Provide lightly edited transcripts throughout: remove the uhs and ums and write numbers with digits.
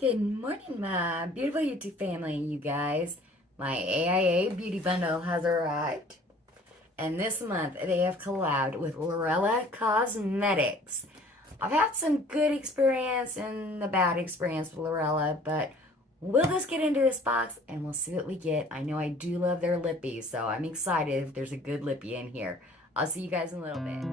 Good morning, my beautiful YouTube family, you guys. My AIA Beauty Bundle has arrived. And this month, they have collabed with Lurella Cosmetics. I've had some good experience and the bad experience with Lurella, but we'll just get into this box and we'll see what we get. I know I do love their lippies, so I'm excited if there's a good lippy in here. I'll see you guys in a little bit.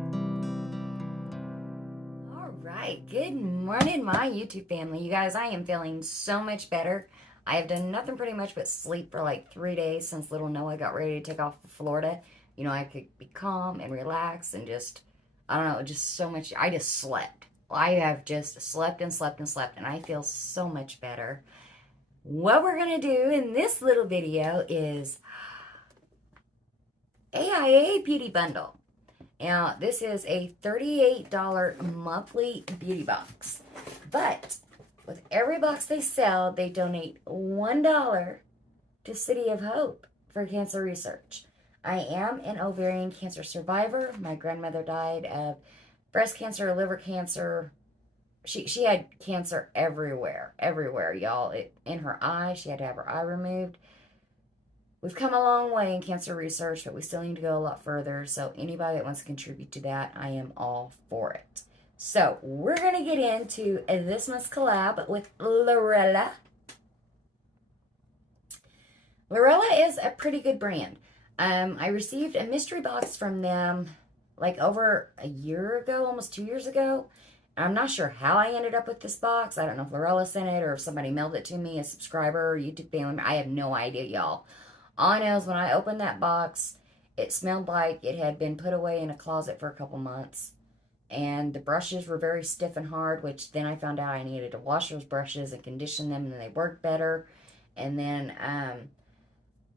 Alright, good morning, my YouTube family. You guys, I am feeling so much better. I have done nothing pretty much but sleep for like 3 days since little Noah got ready to take off for Florida. You know, I could be calm and relax and just, I don't know, just so much. I just slept. I have just slept and slept and slept, and I feel so much better. What we're going to do in this little video is AIA Beauty Bundle. Now, this is a $38 monthly beauty box, but with every box they sell, they donate $1 to City of Hope for cancer research. I am an ovarian cancer survivor. My grandmother died of breast cancer, liver cancer. She had cancer everywhere, y'all. In her eye, she had to have her eye removed. We've come a long way in cancer research, but we still need to go a lot further. So anybody that wants to contribute to that, I am all for it. So we're going to get into this month's collab with Lurella. Lurella is a pretty good brand. I received a mystery box from them like over a year ago, almost 2 years ago. I'm not sure how I ended up with this box. I don't know if Lurella sent it or if somebody mailed it to me, a subscriber or YouTube family. I have no idea, y'all. All I know is when I opened that box, it smelled like it had been put away in a closet for a couple months. And the brushes were very stiff and hard, which then I found out I needed to wash those brushes and condition them, and then they worked better. And then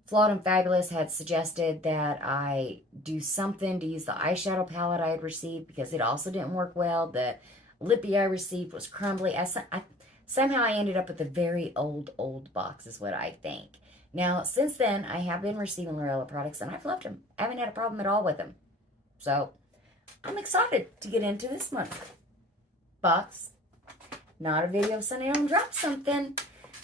Flawed and Fabulous had suggested that I do something to use the eyeshadow palette I had received because it also didn't work well. The lippy I received was crumbly. Somehow I ended up with a very old box is what I think. Now, since then, I have been receiving Lurella products, and I've loved them. I haven't had a problem at all with them. So, I'm excited to get into this month's box. Not a video of Sunday on Drop Something.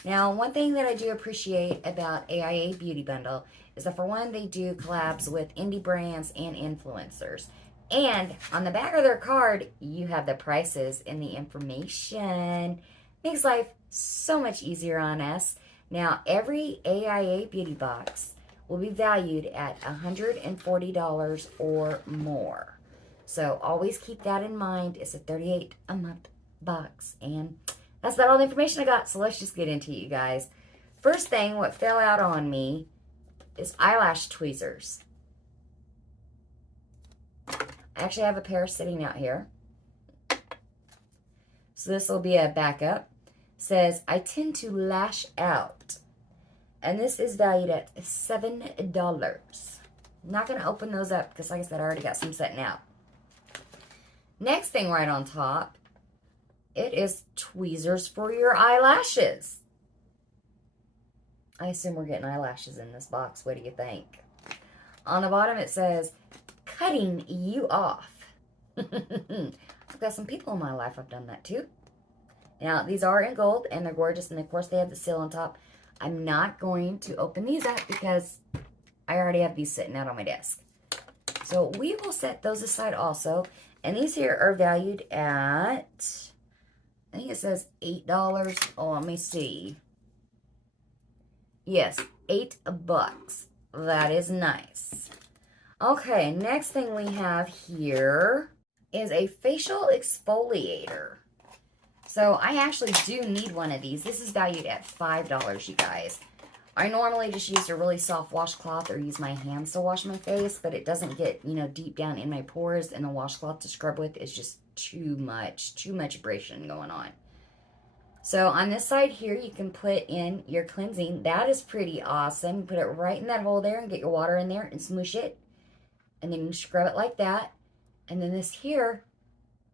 Now, one thing that I do appreciate about AIA Beauty Bundle is that, for one, they do collabs with indie brands and influencers. And on the back of their card, you have the prices and the information. Makes life so much easier on us. Now, every AIA beauty box will be valued at $140 or more. So always keep that in mind. It's a $38 a month box. And that's about all the information I got. So let's just get into it, you guys. First thing, what fell out on me is eyelash tweezers. I actually have a pair sitting out here. So this will be a backup. Says, I tend to lash out. And this is valued at $7. I'm not going to open those up because, like I said, I already got some setting out. Next thing right on top, it is tweezers for your eyelashes. I assume we're getting eyelashes in this box. What do you think? On the bottom it says, cutting you off. I've got some people in my life I've done that too. Now, these are in gold, and they're gorgeous, and of course, they have the seal on top. I'm not going to open these up because I already have these sitting out on my desk. So, we will set those aside also. And these here are valued at, I think it says $8. Oh, let me see. Yes, $8. That is nice. Okay, next thing we have here is a facial exfoliator. So, I actually do need one of these. This is valued at $5, you guys. I normally just use a really soft washcloth or use my hands to wash my face, but it doesn't get, you know, deep down in my pores, and the washcloth to scrub with is just too much abrasion going on. So, on this side here, you can put in your cleansing. That is pretty awesome. You put it right in that hole there and get your water in there and smoosh it. And then you scrub it like that. And then this here,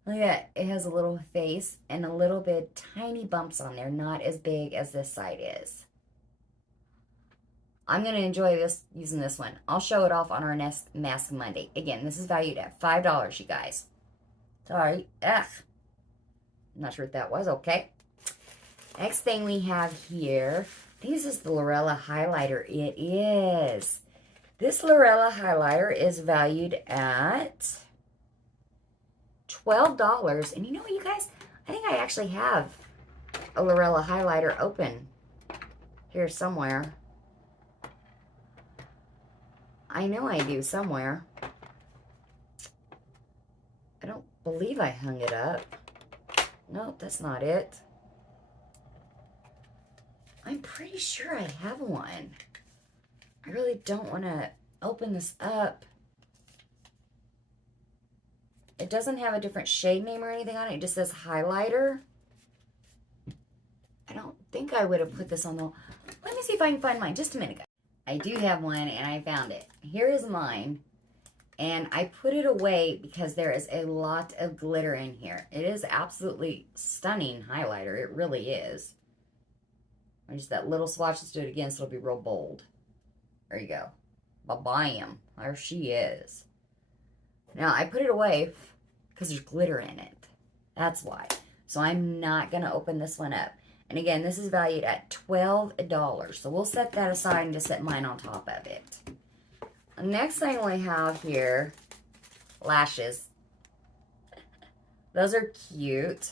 look at that. It has a little face and a little bit tiny bumps on there. Not as big as this side is. I'm going to enjoy this using this one. I'll show it off on our next Mask Monday. Again, this is valued at $5, you guys. Sorry. Ugh. I'm not sure what that was. Okay. Next thing we have here, I think this is the Lurella highlighter. It is. This Lurella highlighter is valued at $12. And you know what, you guys? I think I actually have a Lurella highlighter open here somewhere. I know I do somewhere. I don't believe I hung it up. Nope, that's not it. I'm pretty sure I have one. I really don't want to open this up. It doesn't have a different shade name or anything on it. It just says highlighter. I don't think I would have put this on the... Let me see if I can find mine. Just a minute, guys. I do have one, and I found it. Here is mine. And I put it away because there is a lot of glitter in here. It is absolutely stunning highlighter. It really is. Just that little swatch. Let's do it again so it'll be real bold. There you go. Ba-bam. There she is. Now, I put it away because there's glitter in it. That's why. So I'm not going to open this one up. And again, this is valued at $12. So we'll set that aside and just set mine on top of it. The next thing we have here, lashes. Those are cute.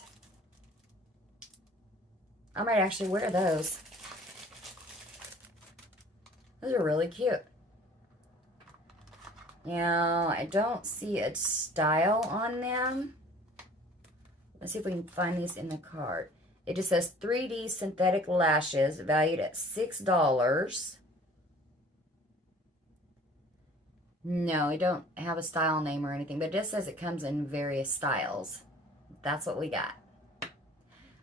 I might actually wear those. Those are really cute. Now, I don't see a style on them. Let's see if we can find these in the card. It just says 3D synthetic lashes valued at $6. No, it don't have a style name or anything, but it just says it comes in various styles. That's what we got.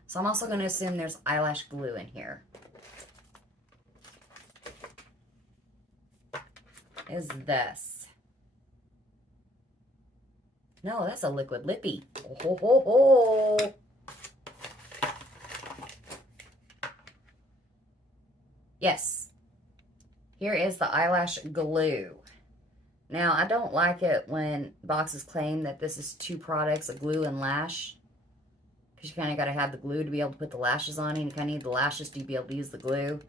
So I'm also going to assume there's eyelash glue in here. Is this? No, that's a liquid lippy. Oh, ho, ho, ho. Yes. Here is the eyelash glue. Now, I don't like it when boxes claim that this is two products, a glue and lash. Because you kind of got to have the glue to be able to put the lashes on, and you kind of need the lashes to be able to use the glue.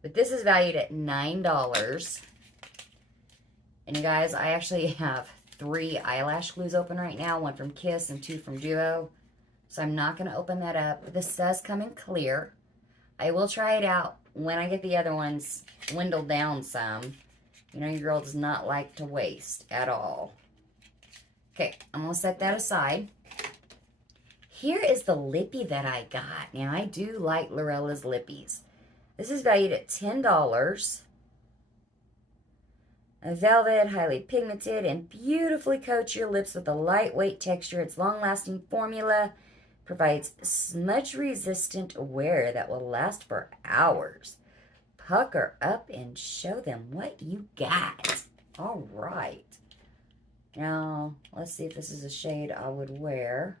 But this is valued at $9. And you guys, I actually have 3 eyelash glues open right now. 1 from Kiss and 2 from Duo. So I'm not going to open that up. This does come in clear. I will try it out when I get the other ones dwindled down some. You know, your girl does not like to waste at all. Okay, I'm going to set that aside. Here is the lippy that I got. Now, I do like Lurella's lippies. This is valued at $10. A velvet, highly pigmented, and beautifully coats your lips with a lightweight texture. Its long-lasting formula provides smudge-resistant wear that will last for hours. Pucker up and show them what you got. All right. Now, let's see if this is a shade I would wear.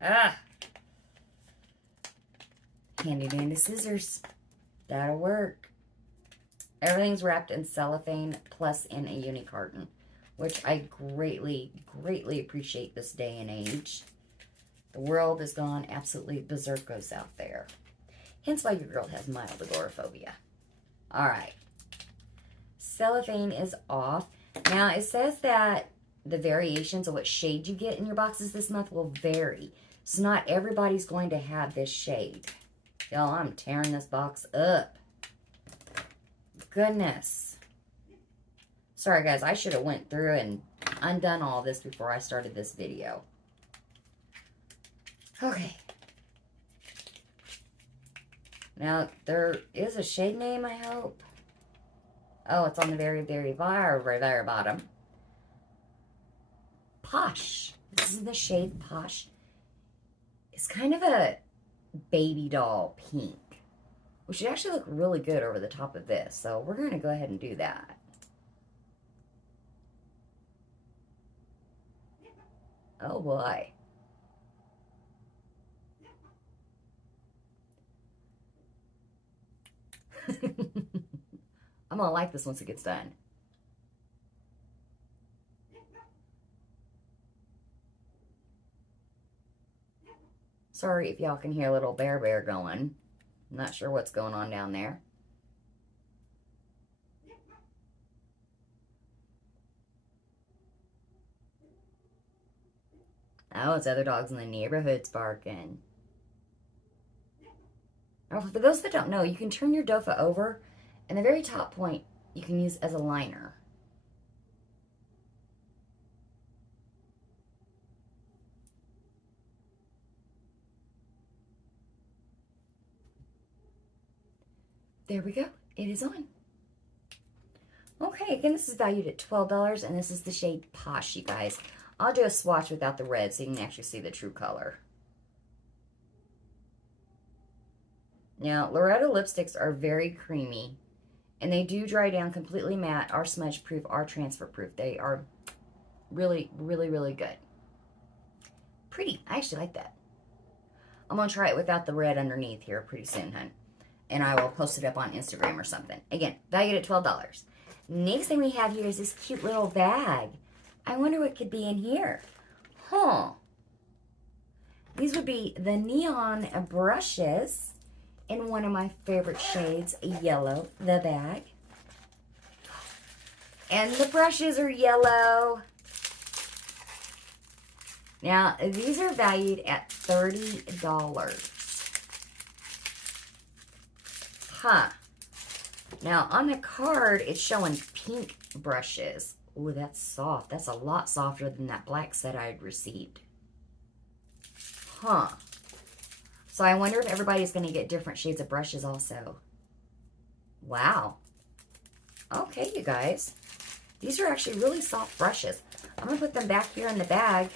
Handy dandy scissors. That'll work. Everything's wrapped in cellophane plus in a uni carton, which I greatly, greatly appreciate this day and age. The world has gone absolutely berserkos out there. Hence why your girl has mild agoraphobia. All right. Cellophane is off. Now, it says that the variations of what shade you get in your boxes this month will vary. So not everybody's going to have this shade. Y'all, I'm tearing this box up. Goodness. Sorry, guys. I should have went through and undone all this before I started this video. Okay. Now, there is a shade name, I hope. Oh, it's on the very, very bottom. Posh. This is the shade Posh. It's kind of a baby doll pink, which would actually look really good over the top of this. So we're going to go ahead and do that. Oh boy. I'm going to like this once it gets done. Sorry if y'all can hear a little bear going. I'm not sure what's going on down there. Oh, it's other dogs in the neighborhood barking. Oh, for those that don't know, you can turn your dofa over, and the very top point you can use as a liner. There we go. It is on. Okay, again, this is valued at $12, and this is the shade Posh, you guys. I'll do a swatch without the red so you can actually see the true color. Now, Lurella lipsticks are very creamy, and they do dry down completely matte, are smudge proof, are transfer proof. They are really, really, really good. Pretty. I actually like that. I'm going to try it without the red underneath here pretty soon, hun. And I will post it up on Instagram or something. Again, valued at $12. Next thing we have here is this cute little bag. I wonder what could be in here. Huh. These would be the neon brushes in one of my favorite shades, yellow, the bag. And the brushes are yellow. Now, these are valued at $30. Huh. Now, on the card, it's showing pink brushes. Ooh, that's soft. That's a lot softer than that black set I had received. Huh. So I wonder if everybody's going to get different shades of brushes also. Wow. Okay, you guys. These are actually really soft brushes. I'm going to put them back here in the bag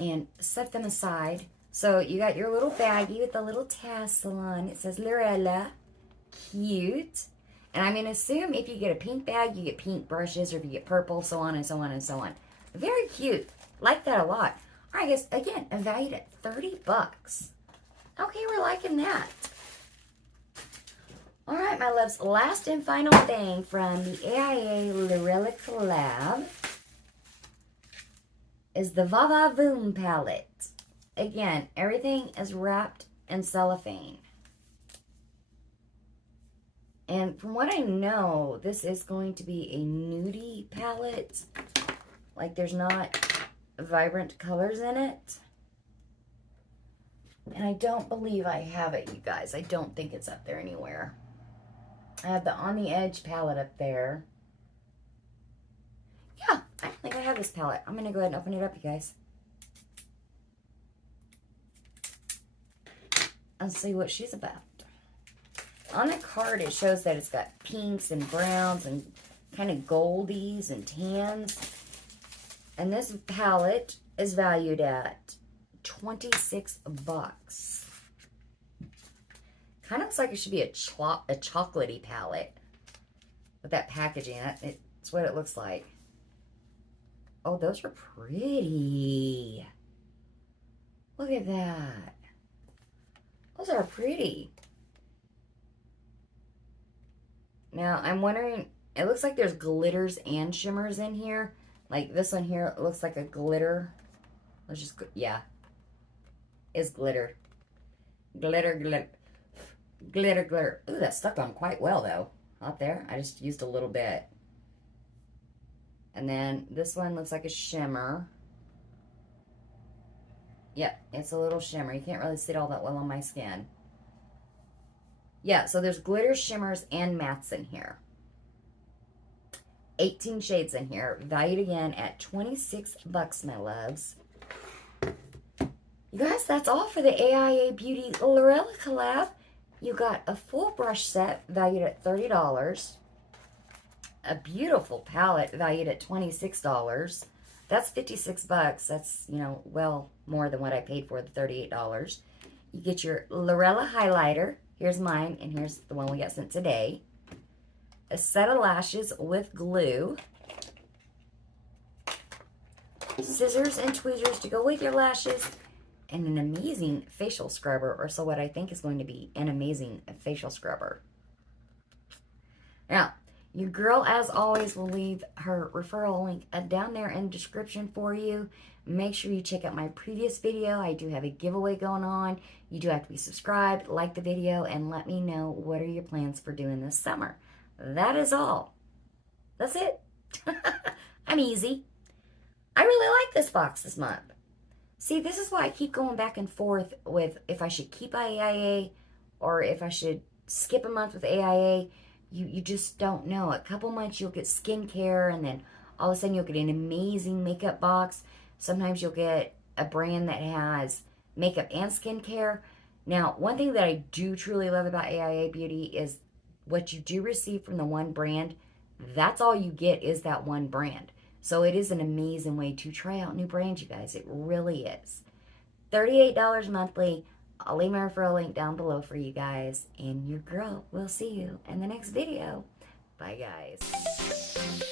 and set them aside. So you got your little baggie with the little tassel on. It says Lurella. Cute. And I'm going to assume if you get a pink bag, you get pink brushes, or if you get purple, so on and so on and so on. Very cute. Like that a lot. All right, guys. Again, valued at $30. Okay, we're liking that. All right, my loves. Last and final thing from the AIA Lurella collab is the Avavoom Palette. Again, everything is wrapped in cellophane. And from what I know, this is going to be a nudie palette. Like, there's not vibrant colors in it. And I don't believe I have it, you guys. I don't think it's up there anywhere. I have the On the Edge palette up there. Yeah, I don't think I have this palette. I'm going to go ahead and open it up, you guys. And see what she's about. On the card, it shows that it's got pinks and browns and kind of goldies and tans. And this palette is valued at $26. Kind of looks like it should be a chocolatey palette with that packaging. That's what it looks like. Oh, those are pretty. Look at that. Those are pretty. Now, I'm wondering, it looks like there's glitters and shimmers in here. Like this one here, it looks like a glitter. Let's just, yeah. It's glitter. Glitter, glitter. Glitter, glitter. Ooh, that stuck on quite well, though. Out there. I just used a little bit. And then this one looks like a shimmer. Yep, it's a little shimmer. You can't really see it all that well on my skin. Yeah, so there's glitter, shimmers, and mattes in here. 18 shades in here. Valued again at $26, my loves. You guys, that's all for the AIA Beauty Lurella collab. You got a full brush set valued at $30. A beautiful palette valued at $26. That's $56. That's, you know, well more than what I paid for the $38. You get your Lurella highlighter. Here's mine, and here's the one we got sent today. A set of lashes with glue. Scissors and tweezers to go with your lashes. And an amazing facial scrubber, or so what I think is going to be an amazing facial scrubber. Now, your girl, as always, will leave her referral link down there in the description for you. make sure you check out my previous video. I do have a giveaway going on. You do have to be subscribed, like the video, and let me know what are your plans for doing this summer. That is all. That's it. I'm easy. I really like this box this month. See, this is why I keep going back and forth with if I should keep AIA or if I should skip a month with AIA. You just don't know. A couple months you'll get skincare, and then all of a sudden you'll get an amazing makeup box. Sometimes you'll get a brand that has makeup and skincare. Now, one thing that I do truly love about AIA Beauty is what you do receive from the one brand, that's all you get is that one brand. So it is an amazing way to try out new brands, you guys. It really is. $38 monthly. I'll leave my referral link down below for you guys. And your girl will see you in the next video. Bye, guys.